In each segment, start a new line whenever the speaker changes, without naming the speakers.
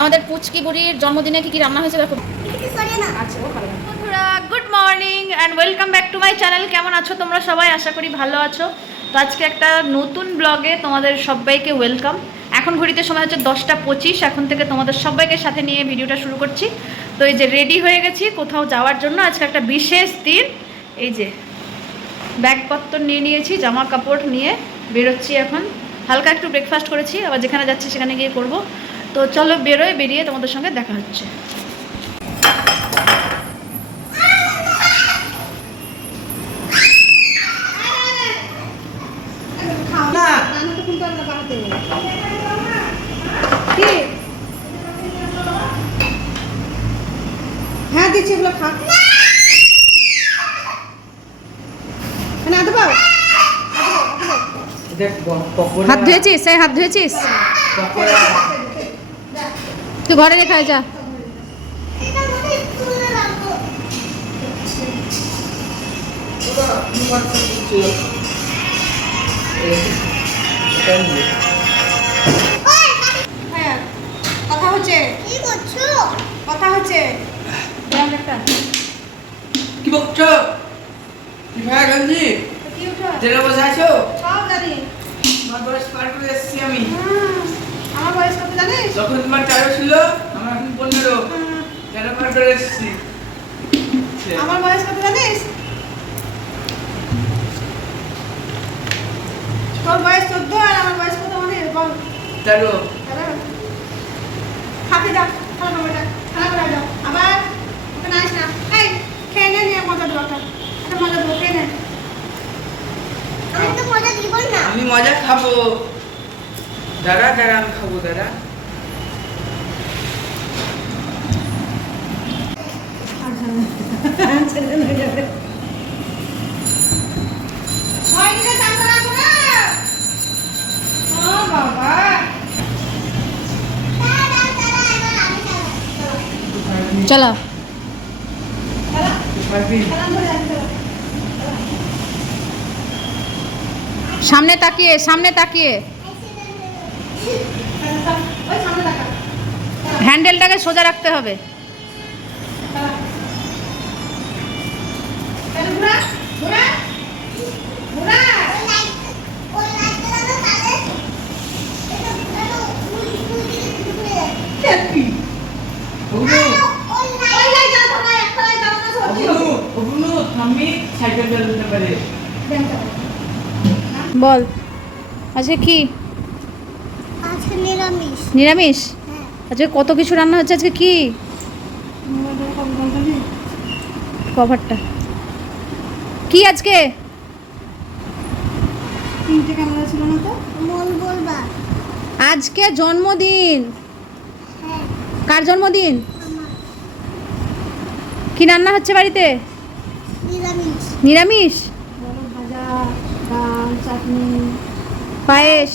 আমাদের পুচকি বুড়ির জন্মদিনে কি কি রান্না হয়েছে দেখো। Good morning and welcome back to my channel কেমন আছো তোমরা সবাই? আশা করি ভালো আছো। তো আজকে একটা নতুন ব্লগে তোমাদের সবাইকে ওয়েলকাম এখন ঘড়িতে সময় হচ্ছে দশটা পঁচিশ। এখন থেকে তোমাদের সবাইকে সাথে নিয়ে ভিডিওটা শুরু করছি। তো এই যে রেডি হয়ে গেছি কোথাও যাওয়ার জন্য। আজকে একটা বিশেষ দিন। এই যে ব্যাগপত্র নিয়ে নিয়েছি, জামা কাপড় নিয়ে বেরোচ্ছি এখন। হালকা একটু ব্রেকফাস্ট করেছি, আবার যেখানে যাচ্ছি সেখানে গিয়ে করব। তো চলো বেরোয় বেরিয়ে তোমাদের সঙ্গে দেখা হচ্ছে।
হ্যাঁ দিচ্ছি এগুলো খা।
হাত ধুয়েছিস? হাত ধুয়েছিস? তুই ঘরে রেখে আয় যা।
হ্যাঁ কথা হচ্ছে।
কি করছ?
কথা হচ্ছে।
কি বকছো? কি ভাই গঞ্জি?
কি উঠো?
জেলে বসে আছো?
সব জানি
তোমার বয়স পার করে এসেছি আমি।
হুম, আমার বয়স কত জানিস?
যখন তোমার তেরো ছিল আমার এখন পনেরো। তেরো পার করে এসেছি?
আমার বয়স কত জানিস? তোর বয়স চোদ্দ আর আমার বয়স কত মনে বল।
তেরো।
খানা খাবে খানা করে যাও। আবার নাইস না। এই খেয়ে নে নিয়ে মজা দেবো একটা একটা মজা দেবো খেয়ে নে।
আমি তো মজা দিব না।
আমি মজা খাব। দাঁড়া দাঁড়া আমি খাব দাঁড়া
চলো। সামনে তাকিয়ে সামনে তাকিয়ে। থামি সোজা রাখতে হবে। বল। আজকে কি?
নিরামিষ।
নিরামিষ? আজকে কত কিছু রান্না হচ্ছে? আজকে কি? কভারটা। কি আজকে?
তিনটে ক্যামেরা ছিল না তো?
বলবা
আজকে জন্মদিন।
হ্যাঁ।
কার জন্মদিন? কি রান্না হচ্ছে বাড়িতে?
নিরামিষ।
পায়েস।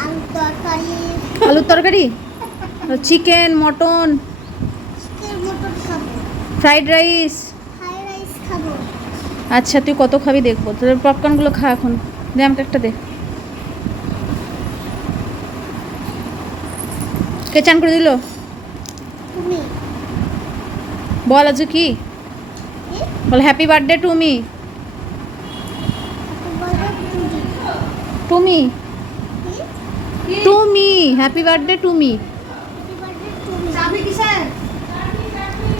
চাটনি আলু তরকারি।
আলুর তরকারি? Chicken mutton? Fried rice?
Rice
আচ্ছা তুই কত খাবি দেখব। তোর পপকর্নগুলো খা এখন। দে আমাকে একটা দে। কে চান করে দিল? বল আজকে কি? বল happy birthday to me. To me? To me happy birthday to me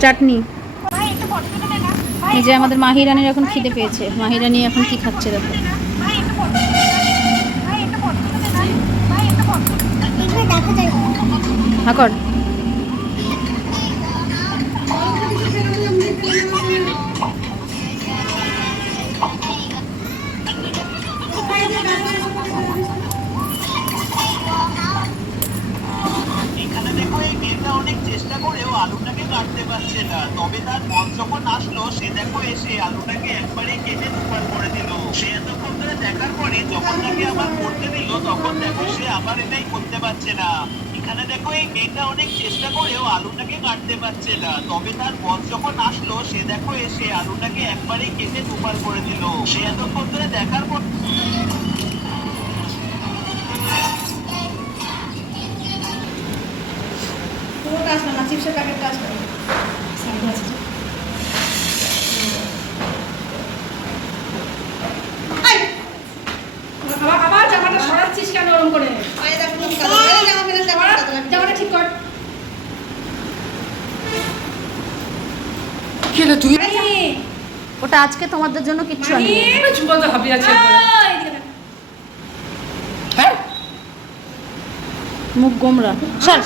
chutney এই যে আমাদের মাহিরানির এখন খিদে পেয়েছে। মাহিরানি এখন কি খাচ্ছে দেখো।
ভাই,
তাকে আবার করতে দিল তখন দেখো সে আবার এটাই করতে পারছে না এখানে দেখো এই মেয়েটা অনেক চেষ্টা করেও আলুটাকে কাটতে পারছে না তবে তার মন যখন আসলো সে দেখো এসে আলুটাকে একবারে কেটে টুকর করে দিল সে এতক্ষণ ধরে দেখার পর
চিপসের প্যাকেটটা আসবে সাইডে আছে যে। এই! আবার আবার জামাটা সরাচ্ছিস কেন ওরম করে পায়ে দেখো কোন কালো এই জামা পেলে জামাটা জামাটা ঠিক কর
হলো তুই?
ওটা আজকে তোমাদের জন্য কিচ্ছু আনি
হাবি আছে। হ্যাঁ?
মুখ গোমরা। চল।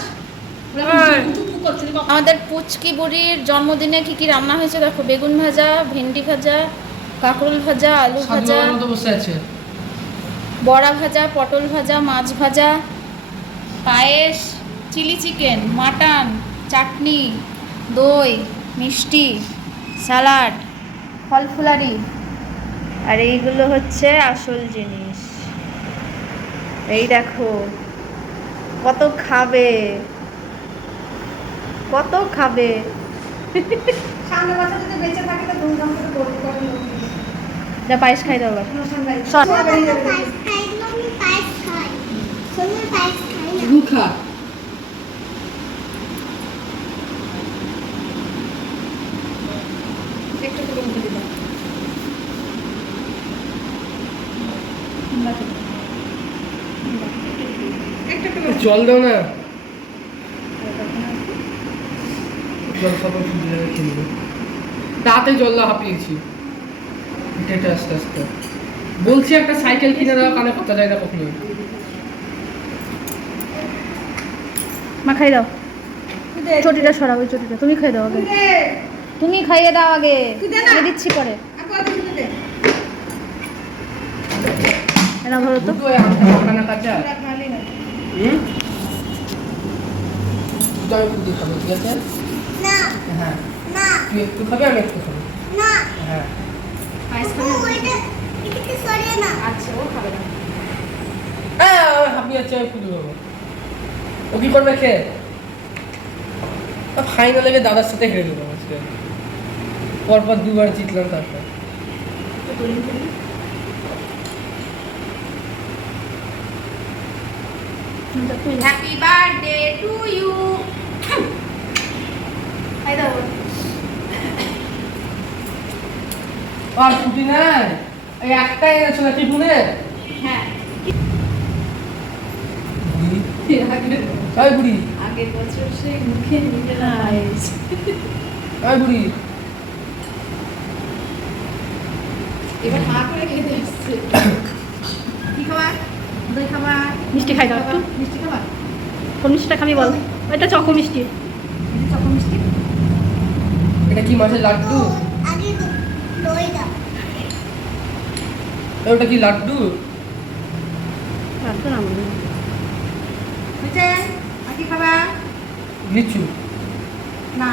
আমাদের পুচকি বুড়ির জন্মদিনে কি কি রান্না হয়েছে দেখো? বেগুন ভাজা ভেন্ডি ভাজা কাঁকরোল ভাজা আলু ভাজা বড়া ভাজা পটল ভাজা মাছ ভাজা পায়েস চিলি চিকেন মাটন চাটনি দই মিষ্টি। স্যালাড ফল ফুলারি আর এইগুলো হচ্ছে আসল জিনিস। এই দেখো কত খাবে। কত খাবে।
সামনে বছর যদি বেঁচে থাকে তো ধুমধাম করে করব, করে নেব।
যা পায়েস খাই দাও এবার
অনুষ্ঠান বাড়ি।
সর।
সব বেরিয়ে যাবে।
পায়েস খাই আমি পায়েস খাই সোনু পায়েস খাই না
রুখা
একটু করে মুখে দিবা। একটু একটু করে।
জল দাও না। জল যাবে খেয়ে তাতে জল দাও হাঁপিয়েছি। এটা আস্তে আস্তে। বলছি একটা সাইকেল কিনে দাও কানে কথা যায় না কখনো
মা খাই দাও। চটিটা সরাও ওই চটিটা। তুমি খাই দাও আগে। তুমি খাইয়ে দাও আগে।
তুই
আমি দিচ্ছি পরে। এরা ধরো তো।
কাঁচা। হুম? দিয়ে খাব ঠিক আছে?
না।
হ্যাঁ।
না।
তুই একটু খাবি আমি একটু খাব?
না।
হ্যাঁ।
পায়েস খাবে?
এটা এদিকে সরিয়ে না।
আচ্ছা ও খাবে না।
হ্যাঁ হাঁপিয়ে দেবো ও কি করবে খেয়ে? ফাইনালে দাদার সাথে হেরে দেবো আজকে। পরপর দুবার জিতলাম তারপর।
হ্যাপি বার্থডে টু ইউ
আর ছুটি নাই এই একটাই এনেছো না টিফুনে
হ্যাঁ
ওই বুড়ি
আগের বছর সে মুখে নিতে না
ওই বুড়ি
এবার হা করে খেতে আসছে কি খাবার দই খাবার
মিষ্টি খাই দাও একটু
মিষ্টি খাবার
কোন মিষ্টিটা খাবি বল? এটা চকো মিষ্টি।
চকো মিষ্টি?
এটা কি মাছের লাড্ডু?
আগে দই দাও।
এ, ওটা কি লাড্ডু?
রাখতো না মনে।
আর কি খাবার
লিচু।
না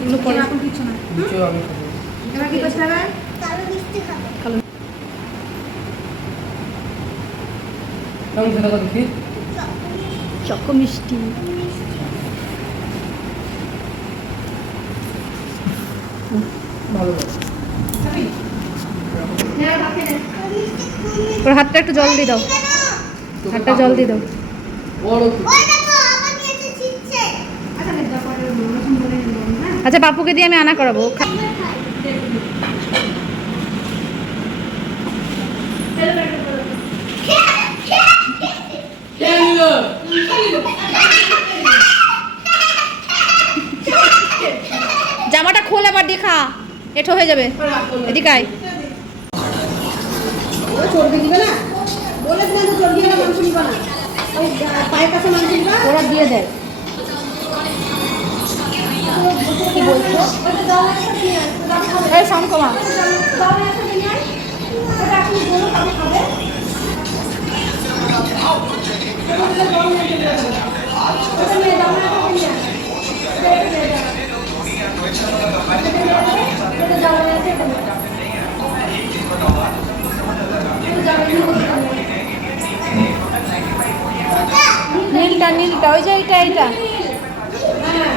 এগুলো পরে।
কিছু না।
লিচু আমি খাব।
কি করতে হবে?
কালো মিষ্টি খাবে।
কেমন খেতে
চকো মিষ্টি।
ভালো
ওর হাতটা একটু জল দিয়ে দাও। হাতটা জল দিয়ে দাও।
আচ্ছা
পাপুকে দিয়ে আমি আনা করাবো খা-
কে নিলো?
জামাটা খোল আবার দেখা। এঠো হয়ে যাবে। এদিকে আয়। দিয়ে দেয়। শঙ্কমা। নীলটা নীলটা ওই যে এইটা এইটা।
হ্যাঁ।